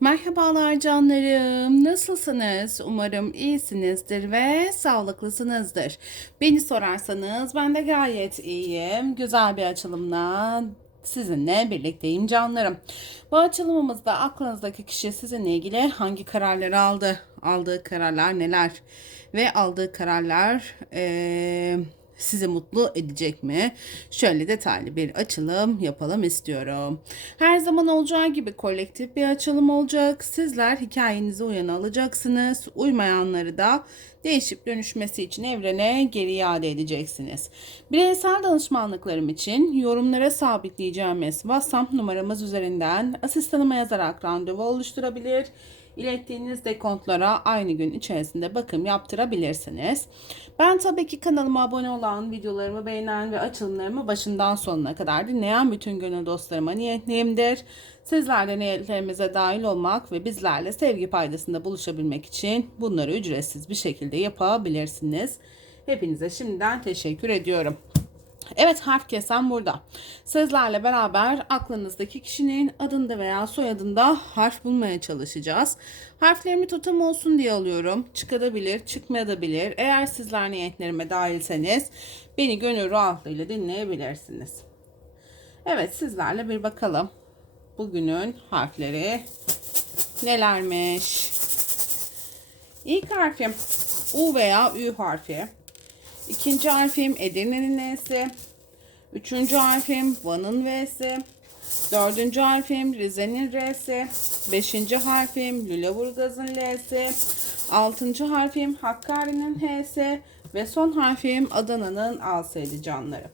Merhabalar canlarım. Nasılsınız? Umarım iyisinizdir ve sağlıklısınızdır. Beni sorarsanız ben de gayet iyiyim. Güzel bir açılımla sizinle birlikteyim canlarım. Bu açılımımızda aklınızdaki kişi sizinle ilgili hangi kararları aldı? Aldığı kararlar neler? Ve aldığı kararlar eee sizi mutlu edecek mi? Şöyle detaylı bir açılım yapalım istiyorum. Her zaman olacağı gibi kolektif bir açılım olacak. Sizler hikayenize uyanı alacaksınız. Uymayanları da değişip dönüşmesi için evrene geri iade edeceksiniz. Bireysel danışmanlıklarım için yorumlara sabitleyeceğimiz WhatsApp numaramız üzerinden asistanıma yazarak randevu oluşturabilir ilettiğiniz dekontlara aynı gün içerisinde bakım yaptırabilirsiniz. Ben tabii ki kanalıma abone olan, videolarımı beğenen ve açılımlarımı başından sonuna kadar dinleyen bütün gönül dostlarıma niyetliyimdir. Sizler de niyetlerimize dahil olmak ve bizlerle sevgi paydasında buluşabilmek için bunları ücretsiz bir şekilde yapabilirsiniz. Hepinize şimdiden teşekkür ediyorum. Evet harf kesen burada. Sizlerle beraber aklınızdaki kişinin adında veya soyadında harf bulmaya çalışacağız. Harflerimi tutam olsun diye alıyorum. Çıkabilir, çıkmayabilir. Eğer sizler niyetlerime dahilseniz beni gönül rahatlığıyla dinleyebilirsiniz. Evet sizlerle bir bakalım. Bugünün harfleri nelermiş? İlk harfim U veya Ü harfi. İkinci harfim Edirne'nin N'si. Üçüncü harfim Van'ın V'si. Dördüncü harfim Rize'nin R'si. Beşinci harfim Lüleburgaz'ın L'si. Altıncı harfim Hakkari'nin H'si. Ve son harfim Adana'nın A'sıydı canları.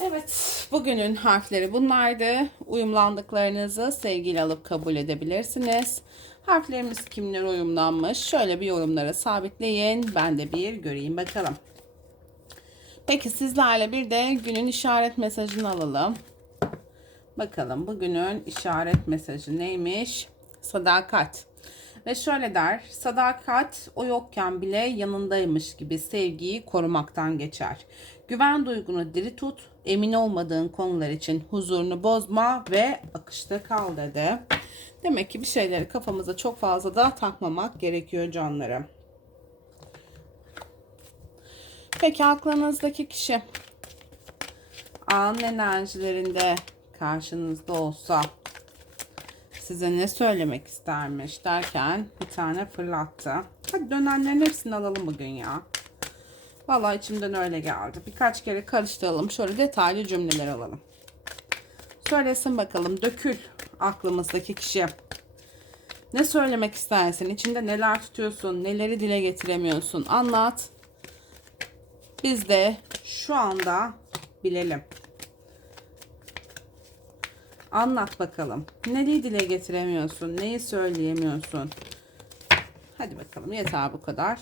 Evet, bugünün harfleri bunlardı. Uyumlandıklarınızı sevgiyle alıp kabul edebilirsiniz. Harflerimiz kimlere uyumlanmış? Şöyle bir yorumlara sabitleyin. Ben de bir göreyim bakalım. Peki sizlerle bir de günün işaret mesajını alalım. Bakalım bugünün işaret mesajı neymiş? Sadakat. Ve şöyle der, sadakat o yokken bile yanındaymış gibi sevgiyi korumaktan geçer. Güven duygunu diri tut, emin olmadığın konular için huzurunu bozma ve akışta kal dedi. Demek ki bir şeyleri kafamıza çok fazla da takmamak gerekiyor canlarım. Peki aklınızdaki kişi an enerjilerinde karşınızda olsa size ne söylemek istermiş derken bir tane fırlattı. Hadi dönenlerin hepsini alalım bugün ya. Vallahi içimden öyle geldi. Birkaç kere karıştıralım. Şöyle detaylı cümleler alalım. Söylesin bakalım. Dökül aklımızdaki kişi. Ne söylemek istersin? İçinde neler tutuyorsun? Neleri dile getiremiyorsun? Anlat. Biz de şu anda bilelim. Anlat bakalım. Neyi dile getiremiyorsun? Neyi söyleyemiyorsun? Hadi bakalım yeter bu kadar.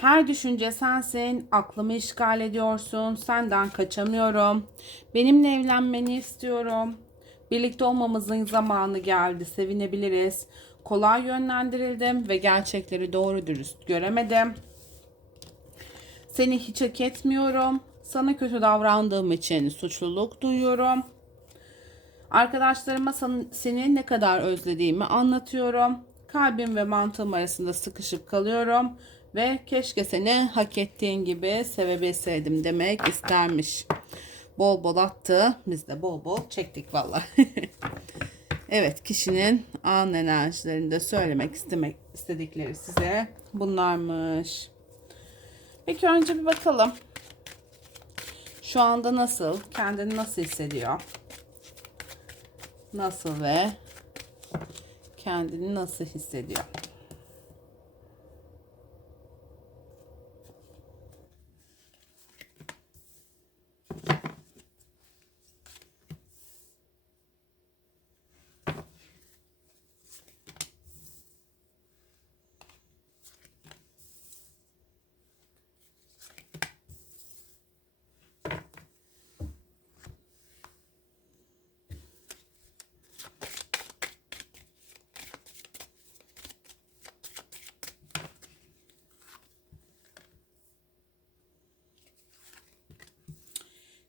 Her düşünce sensin, aklımı işgal ediyorsun, senden kaçamıyorum. Benimle evlenmeni istiyorum. Birlikte olmamızın zamanı geldi, sevinebiliriz. Kolay yönlendirildim ve gerçekleri doğru dürüst göremedim. Seni hiç hak etmiyorum. Sana kötü davrandığım için suçluluk duyuyorum. Arkadaşlarıma seni ne kadar özlediğimi anlatıyorum. Kalbim ve mantığım arasında sıkışıp kalıyorum ve keşke seni hak ettiğin gibi sevebilseydim demek istermiş. Bol bol attı. Biz de bol bol çektik valla. evet kişinin an enerjilerinde söylemek istemek istedikleri size bunlarmış. Peki önce bir bakalım. Şu anda nasıl? Kendini nasıl hissediyor? Nasıl ve kendini nasıl hissediyor?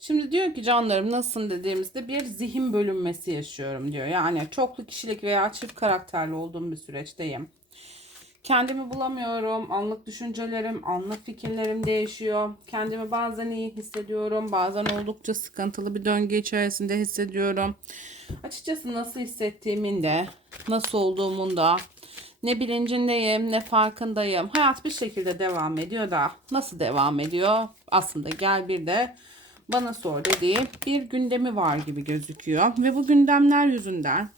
Şimdi diyor ki canlarım nasılsın dediğimizde bir zihin bölünmesi yaşıyorum diyor. Yani çoklu kişilik veya çift karakterli olduğum bir süreçteyim. Kendimi bulamıyorum. Anlık düşüncelerim, anlık fikirlerim değişiyor. Kendimi bazen iyi hissediyorum. Bazen oldukça sıkıntılı bir döngü içerisinde hissediyorum. Açıkçası nasıl hissettiğimin de, nasıl olduğumun da ne bilincindeyim, ne farkındayım. Hayat bir şekilde devam ediyor da nasıl devam ediyor? Aslında gel bir de bana sor dediği bir gündemi var gibi gözüküyor. Ve bu gündemler yüzünden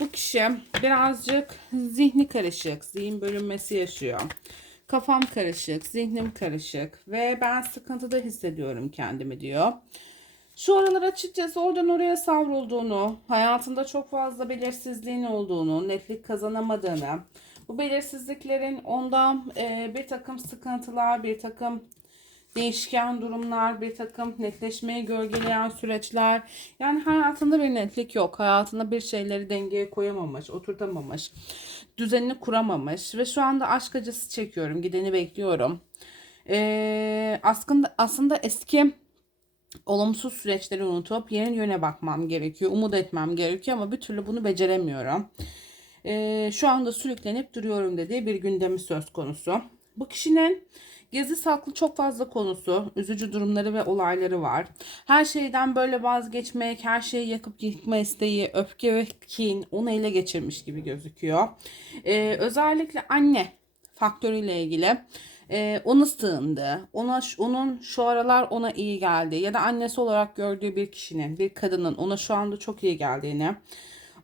bu kişi birazcık zihni karışık, zihin bölünmesi yaşıyor. Kafam karışık, zihnim karışık ve ben sıkıntıda hissediyorum kendimi diyor. Şu aralar açıkçası oradan oraya savrulduğunu, hayatında çok fazla belirsizliğin olduğunu, netlik kazanamadığını, bu belirsizliklerin ondan e, bir takım sıkıntılar, bir takım değişken durumlar, bir takım netleşmeyi gölgeleyen süreçler. Yani hayatında bir netlik yok. Hayatında bir şeyleri dengeye koyamamış, oturtamamış, düzenini kuramamış ve şu anda aşk acısı çekiyorum. Gideni bekliyorum. Ee, aslında aslında eski olumsuz süreçleri unutup yeni yöne bakmam gerekiyor. Umut etmem gerekiyor ama bir türlü bunu beceremiyorum. Ee, şu anda sürüklenip duruyorum dediği bir gündemi söz konusu. Bu kişinin Gezi saklı çok fazla konusu, üzücü durumları ve olayları var. Her şeyden böyle vazgeçmek, her şeyi yakıp yıkma isteği, öfke ve kin onu ele geçirmiş gibi gözüküyor. Ee, özellikle anne faktörüyle ilgili e, onu sığındı. Ona onun şu aralar ona iyi geldi ya da annesi olarak gördüğü bir kişinin, bir kadının ona şu anda çok iyi geldiğini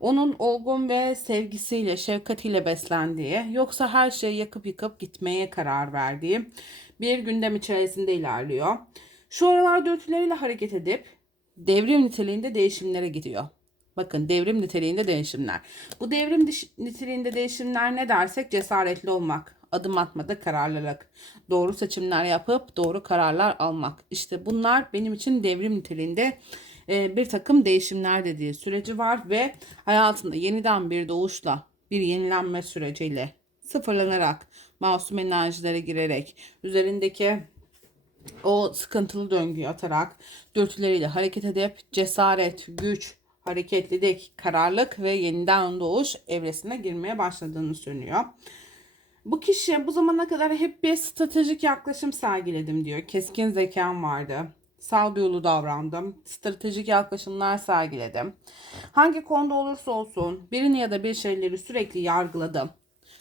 onun olgun ve sevgisiyle, şefkatiyle beslendiği, yoksa her şeyi yakıp yıkıp gitmeye karar verdiği bir gündem içerisinde ilerliyor. Şu aralar dürtüleriyle hareket edip devrim niteliğinde değişimlere gidiyor. Bakın devrim niteliğinde değişimler. Bu devrim niteliğinde değişimler ne dersek cesaretli olmak, adım atmada kararlılık, doğru seçimler yapıp doğru kararlar almak. İşte bunlar benim için devrim niteliğinde e, bir takım değişimler dediği süreci var ve hayatında yeniden bir doğuşla bir yenilenme süreciyle sıfırlanarak masum enerjilere girerek üzerindeki o sıkıntılı döngüyü atarak dürtüleriyle hareket edip cesaret, güç, hareketlilik, kararlılık ve yeniden doğuş evresine girmeye başladığını söylüyor. Bu kişi bu zamana kadar hep bir stratejik yaklaşım sergiledim diyor. Keskin zekam vardı sağduyulu davrandım. Stratejik yaklaşımlar sergiledim. Hangi konuda olursa olsun birini ya da bir şeyleri sürekli yargıladım.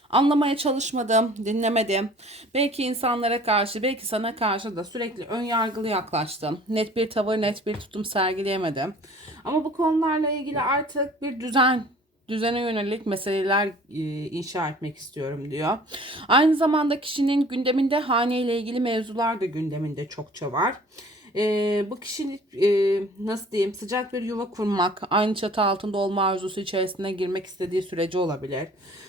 Anlamaya çalışmadım, dinlemedim. Belki insanlara karşı, belki sana karşı da sürekli ön yargılı yaklaştım. Net bir tavır, net bir tutum sergileyemedim. Ama bu konularla ilgili artık bir düzen düzene yönelik meseleler e, inşa etmek istiyorum diyor. Aynı zamanda kişinin gündeminde hane ile ilgili mevzular da gündeminde çokça var. E, bu kişinin e, nasıl diyeyim sıcak bir yuva kurmak, aynı çatı altında olma arzusu içerisine girmek istediği süreci olabilir.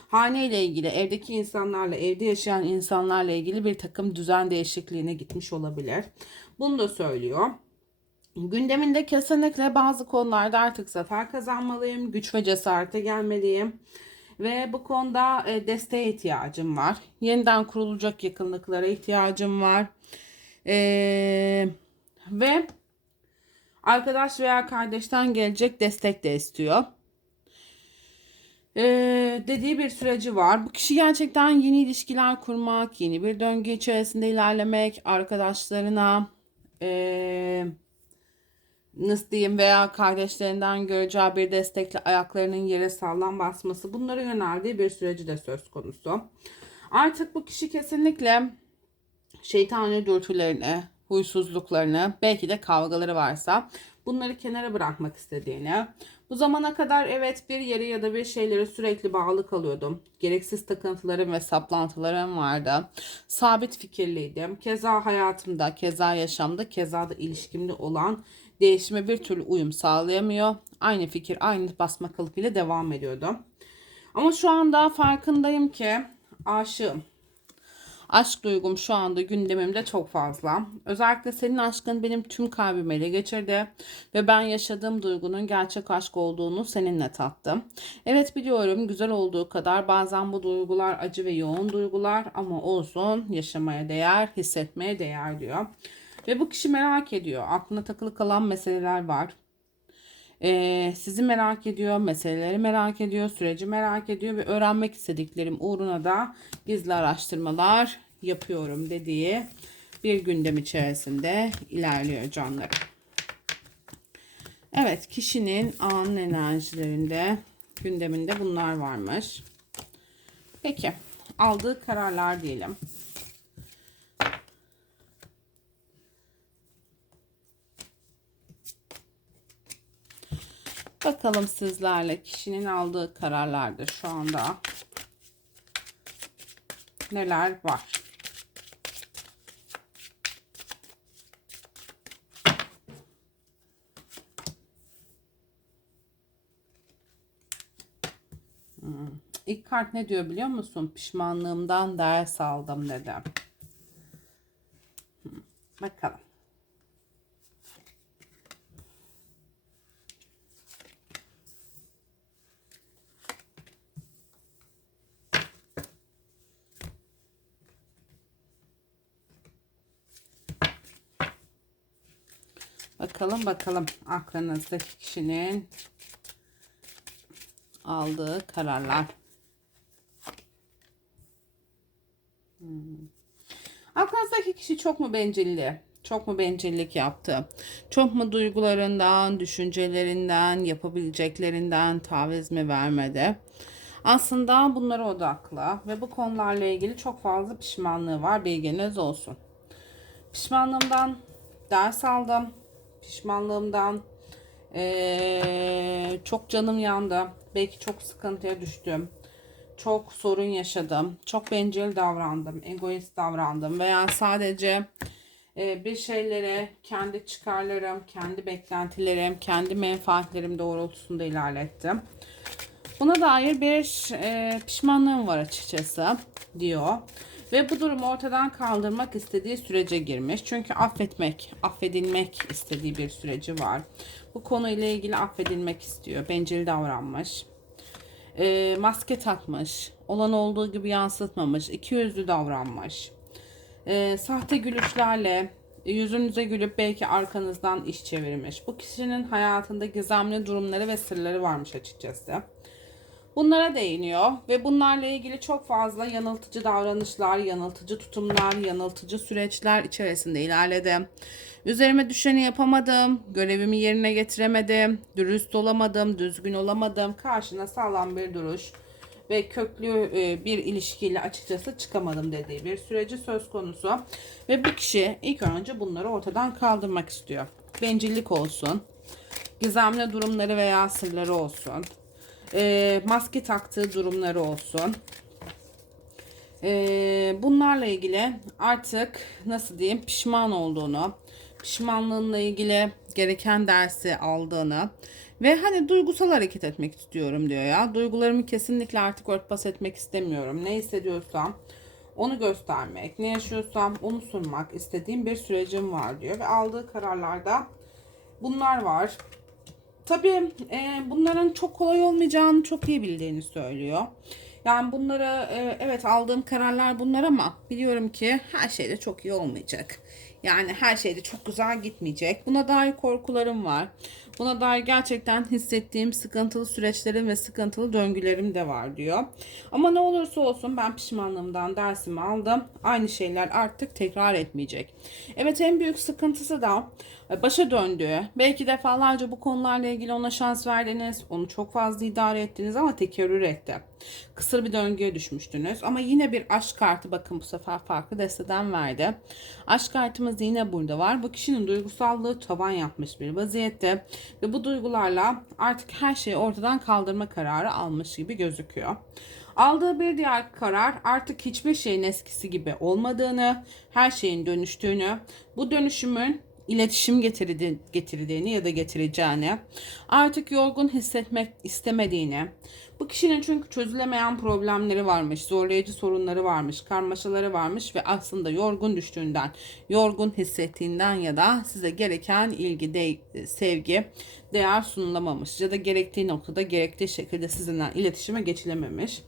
Hane ile ilgili, evdeki insanlarla, evde yaşayan insanlarla ilgili bir takım düzen değişikliğine gitmiş olabilir. Bunu da söylüyor. Gündeminde kesinlikle bazı konularda artık zafer kazanmalıyım, güç ve cesarete gelmeliyim. Ve bu konuda e, desteğe ihtiyacım var. Yeniden kurulacak yakınlıklara ihtiyacım var. Eee ve arkadaş veya kardeşten gelecek destek de istiyor. Ee, dediği bir süreci var. Bu kişi gerçekten yeni ilişkiler kurmak, yeni bir döngü içerisinde ilerlemek, arkadaşlarına ee, nasıl diyeyim veya kardeşlerinden göreceği bir destekle ayaklarının yere sağlam basması bunlara yöneldiği bir süreci de söz konusu. Artık bu kişi kesinlikle şeytani dürtülerini, huysuzluklarını, belki de kavgaları varsa bunları kenara bırakmak istediğini, bu zamana kadar evet bir yere ya da bir şeylere sürekli bağlı kalıyordum. Gereksiz takıntılarım ve saplantılarım vardı. Sabit fikirliydim. Keza hayatımda, keza yaşamda, keza da ilişkimde olan değişime bir türlü uyum sağlayamıyor. Aynı fikir, aynı basma kalıp ile devam ediyordu. Ama şu anda farkındayım ki aşığım. Aşk duygum şu anda gündemimde çok fazla. Özellikle senin aşkın benim tüm kalbimi ele geçirdi ve ben yaşadığım duygunun gerçek aşk olduğunu seninle tattım. Evet biliyorum güzel olduğu kadar bazen bu duygular acı ve yoğun duygular ama olsun yaşamaya değer, hissetmeye değer diyor. Ve bu kişi merak ediyor. Aklına takılı kalan meseleler var. Ee, sizi merak ediyor, meseleleri merak ediyor, süreci merak ediyor ve öğrenmek istediklerim uğruna da gizli araştırmalar yapıyorum dediği bir gündem içerisinde ilerliyor canlarım. Evet, kişinin an enerjilerinde, gündeminde bunlar varmış. Peki, aldığı kararlar diyelim. Bakalım sizlerle kişinin aldığı kararlarda şu anda neler var. Hmm. İlk kart ne diyor biliyor musun? Pişmanlığımdan ders aldım dedi. Hmm. Bakalım. Bakalım bakalım aklınızdaki kişinin aldığı kararlar. Hmm. Aklınızdaki kişi çok mu bencilli? Çok mu bencillik yaptı? Çok mu duygularından, düşüncelerinden, yapabileceklerinden taviz mi vermedi? Aslında bunlara odaklı ve bu konularla ilgili çok fazla pişmanlığı var. Bilginiz olsun. Pişmanlığımdan ders aldım. Pişmanlığımdan ee, çok canım yandı. Belki çok sıkıntıya düştüm. Çok sorun yaşadım. Çok bencil davrandım. Egoist davrandım. Veya sadece e, bir şeylere kendi çıkarlarım, kendi beklentilerim, kendi menfaatlerim doğrultusunda ilerlettim. Buna dair bir e, pişmanlığım var açıkçası diyor. Ve bu durumu ortadan kaldırmak istediği sürece girmiş. Çünkü affetmek, affedilmek istediği bir süreci var. Bu konuyla ilgili affedilmek istiyor. Bencil davranmış. E, maske takmış. Olan olduğu gibi yansıtmamış. iki yüzlü davranmış. E, sahte gülüşlerle yüzünüze gülüp belki arkanızdan iş çevirmiş. Bu kişinin hayatında gizemli durumları ve sırları varmış açıkçası. Bunlara değiniyor ve bunlarla ilgili çok fazla yanıltıcı davranışlar, yanıltıcı tutumlar, yanıltıcı süreçler içerisinde ilerledim. Üzerime düşeni yapamadım, görevimi yerine getiremedim, dürüst olamadım, düzgün olamadım. Karşına sağlam bir duruş ve köklü e, bir ilişkiyle açıkçası çıkamadım dediği bir süreci söz konusu. Ve bu kişi ilk önce bunları ortadan kaldırmak istiyor. Bencillik olsun, gizemli durumları veya sırları olsun e, maske taktığı durumları olsun. E, bunlarla ilgili artık nasıl diyeyim pişman olduğunu, pişmanlığınla ilgili gereken dersi aldığını ve hani duygusal hareket etmek istiyorum diyor ya. Duygularımı kesinlikle artık örtbas etmek istemiyorum. Ne hissediyorsam onu göstermek, ne yaşıyorsam onu sunmak istediğim bir sürecim var diyor ve aldığı kararlarda bunlar var. Tabii e, bunların çok kolay olmayacağını çok iyi bildiğini söylüyor. Yani bunları e, evet aldığım kararlar bunlar ama biliyorum ki her şeyde çok iyi olmayacak. Yani her şeyde çok güzel gitmeyecek. Buna dair korkularım var. Buna dair gerçekten hissettiğim sıkıntılı süreçlerim ve sıkıntılı döngülerim de var diyor. Ama ne olursa olsun ben pişmanlığımdan dersimi aldım. Aynı şeyler artık tekrar etmeyecek. Evet en büyük sıkıntısı da başa döndüğü. Belki defalarca bu konularla ilgili ona şans verdiniz. Onu çok fazla idare ettiniz ama tekerrür etti. Kısır bir döngüye düşmüştünüz. Ama yine bir aşk kartı bakın bu sefer farklı desteden verdi. Aşk kartımız yine burada var. Bu kişinin duygusallığı tavan yapmış bir vaziyette. Ve bu duygularla artık her şeyi ortadan kaldırma kararı almış gibi gözüküyor. Aldığı bir diğer karar artık hiçbir şeyin eskisi gibi olmadığını, her şeyin dönüştüğünü, bu dönüşümün iletişim getirdi, getirdiğini ya da getireceğini, artık yorgun hissetmek istemediğini, bu kişinin çünkü çözülemeyen problemleri varmış, zorlayıcı sorunları varmış, karmaşaları varmış ve aslında yorgun düştüğünden, yorgun hissettiğinden ya da size gereken ilgi, de, sevgi, değer sunulamamış ya da gerektiği noktada gerektiği şekilde sizinle iletişime geçilememiş.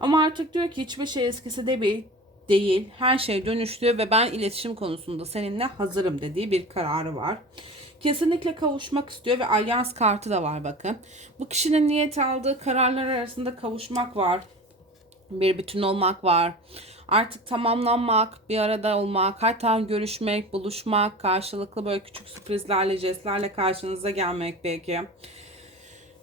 Ama artık diyor ki hiçbir şey eskisi de değil değil. Her şey dönüştü ve ben iletişim konusunda seninle hazırım dediği bir kararı var. Kesinlikle kavuşmak istiyor ve alyans kartı da var bakın. Bu kişinin niyet aldığı kararlar arasında kavuşmak var. Bir bütün olmak var. Artık tamamlanmak, bir arada olmak, hatta görüşmek, buluşmak, karşılıklı böyle küçük sürprizlerle, jestlerle karşınıza gelmek belki.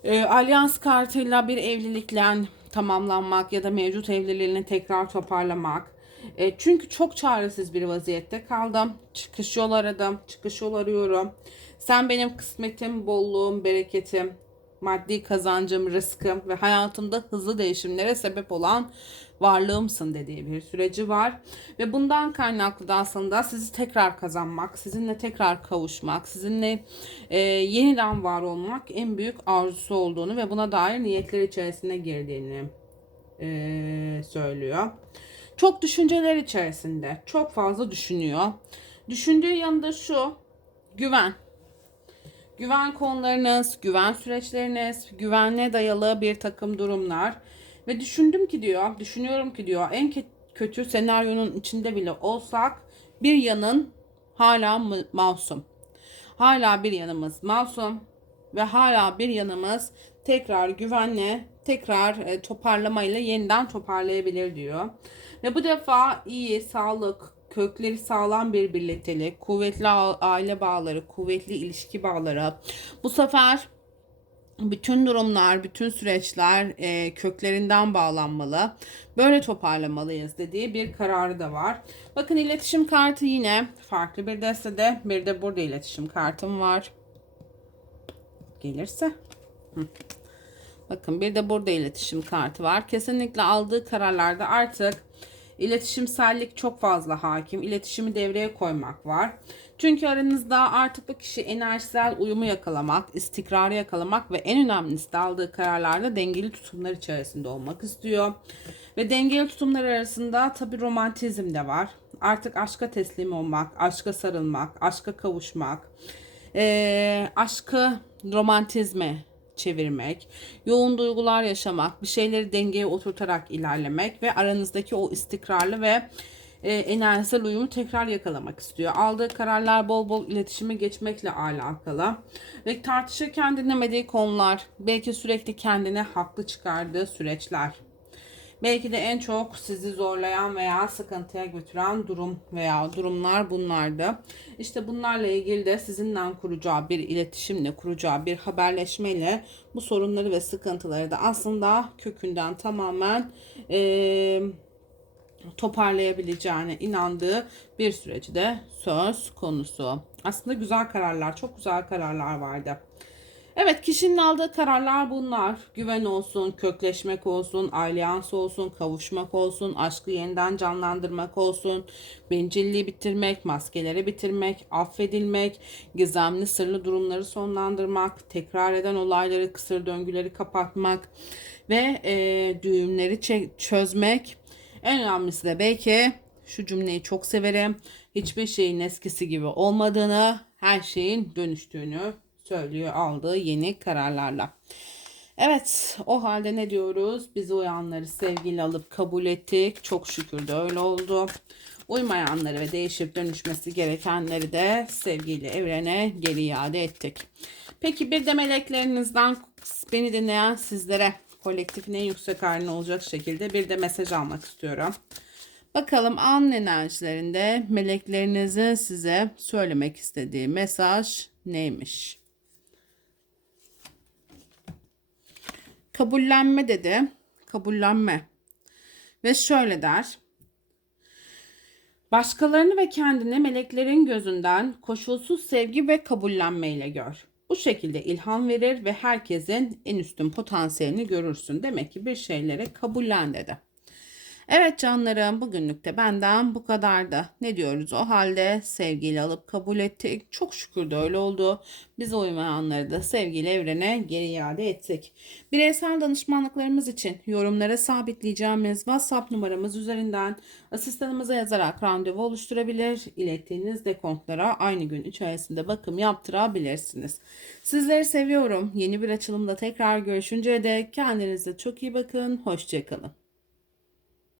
E, alyans kartıyla bir evlilikle tamamlanmak ya da mevcut evliliğini tekrar toparlamak. E, çünkü çok çaresiz bir vaziyette kaldım. Çıkış yol aradım, çıkış yol arıyorum. Sen benim kısmetim, bolluğum, bereketim, maddi kazancım, rızkım ve hayatımda hızlı değişimlere sebep olan varlığımsın dediği bir süreci var. Ve bundan kaynaklı da aslında sizi tekrar kazanmak, sizinle tekrar kavuşmak, sizinle e, yeniden var olmak en büyük arzusu olduğunu ve buna dair niyetler içerisine girdiğini e, söylüyor. Çok düşünceler içerisinde, çok fazla düşünüyor. Düşündüğü yanında şu, güven. Güven konularınız, güven süreçleriniz, güvenle dayalı bir takım durumlar. Ve düşündüm ki diyor, düşünüyorum ki diyor en kötü senaryonun içinde bile olsak bir yanın hala masum. Hala bir yanımız masum ve hala bir yanımız tekrar güvenle, tekrar e, toparlamayla yeniden toparlayabilir diyor. Ve bu defa iyi, sağlık, kökleri sağlam bir birliktelik, kuvvetli aile bağları, kuvvetli ilişki bağları. Bu sefer bütün durumlar, bütün süreçler e, köklerinden bağlanmalı. Böyle toparlamalıyız dediği bir kararı da var. Bakın iletişim kartı yine farklı bir destede. Bir de burada iletişim kartım var. Gelirse. Hı. Bakın bir de burada iletişim kartı var. Kesinlikle aldığı kararlarda artık İletişimsellik çok fazla hakim. İletişimi devreye koymak var. Çünkü aranızda artık bu kişi enerjisel uyumu yakalamak, istikrarı yakalamak ve en önemlisi de aldığı kararlarda dengeli tutumlar içerisinde olmak istiyor. Ve dengeli tutumlar arasında tabi romantizm de var. Artık aşka teslim olmak, aşka sarılmak, aşka kavuşmak, ee, aşkı romantizme çevirmek, yoğun duygular yaşamak, bir şeyleri dengeye oturtarak ilerlemek ve aranızdaki o istikrarlı ve e, enerjisel uyumu tekrar yakalamak istiyor. Aldığı kararlar bol bol iletişime geçmekle alakalı. Ve tartışırken dinlemediği konular, belki sürekli kendine haklı çıkardığı süreçler. Belki de en çok sizi zorlayan veya sıkıntıya götüren durum veya durumlar bunlardı. İşte bunlarla ilgili de sizinle kuracağı bir iletişimle, kuracağı bir haberleşmeyle bu sorunları ve sıkıntıları da aslında kökünden tamamen e, toparlayabileceğine inandığı bir süreci de söz konusu. Aslında güzel kararlar, çok güzel kararlar vardı. Evet kişinin aldığı kararlar bunlar. Güven olsun, kökleşmek olsun, alyans olsun, kavuşmak olsun, aşkı yeniden canlandırmak olsun, bencilliği bitirmek, maskeleri bitirmek, affedilmek, gizemli sırlı durumları sonlandırmak, tekrar eden olayları, kısır döngüleri kapatmak ve e, düğümleri çözmek. En önemlisi de belki şu cümleyi çok severim. Hiçbir şeyin eskisi gibi olmadığını, her şeyin dönüştüğünü söylüyor aldığı yeni kararlarla. Evet o halde ne diyoruz? Biz uyanları sevgiyle alıp kabul ettik. Çok şükür de öyle oldu. Uymayanları ve değişip dönüşmesi gerekenleri de sevgiyle evrene geri iade ettik. Peki bir de meleklerinizden beni dinleyen sizlere kolektifin en yüksek haline olacak şekilde bir de mesaj almak istiyorum. Bakalım an enerjilerinde meleklerinizin size söylemek istediği mesaj neymiş? Kabullenme dedi. Kabullenme. Ve şöyle der. Başkalarını ve kendini meleklerin gözünden koşulsuz sevgi ve kabullenmeyle gör. Bu şekilde ilham verir ve herkesin en üstün potansiyelini görürsün. Demek ki bir şeylere kabullen dedi. Evet canlarım bugünlük de benden bu kadar da. Ne diyoruz o halde sevgiyle alıp kabul ettik. Çok şükür de öyle oldu. Biz uymayanları da sevgiyle evrene geri iade ettik. Bireysel danışmanlıklarımız için yorumlara sabitleyeceğimiz WhatsApp numaramız üzerinden asistanımıza yazarak randevu oluşturabilir. İlettiğiniz dekontlara aynı gün içerisinde bakım yaptırabilirsiniz. Sizleri seviyorum. Yeni bir açılımda tekrar görüşünceye dek kendinize çok iyi bakın. Hoşçakalın.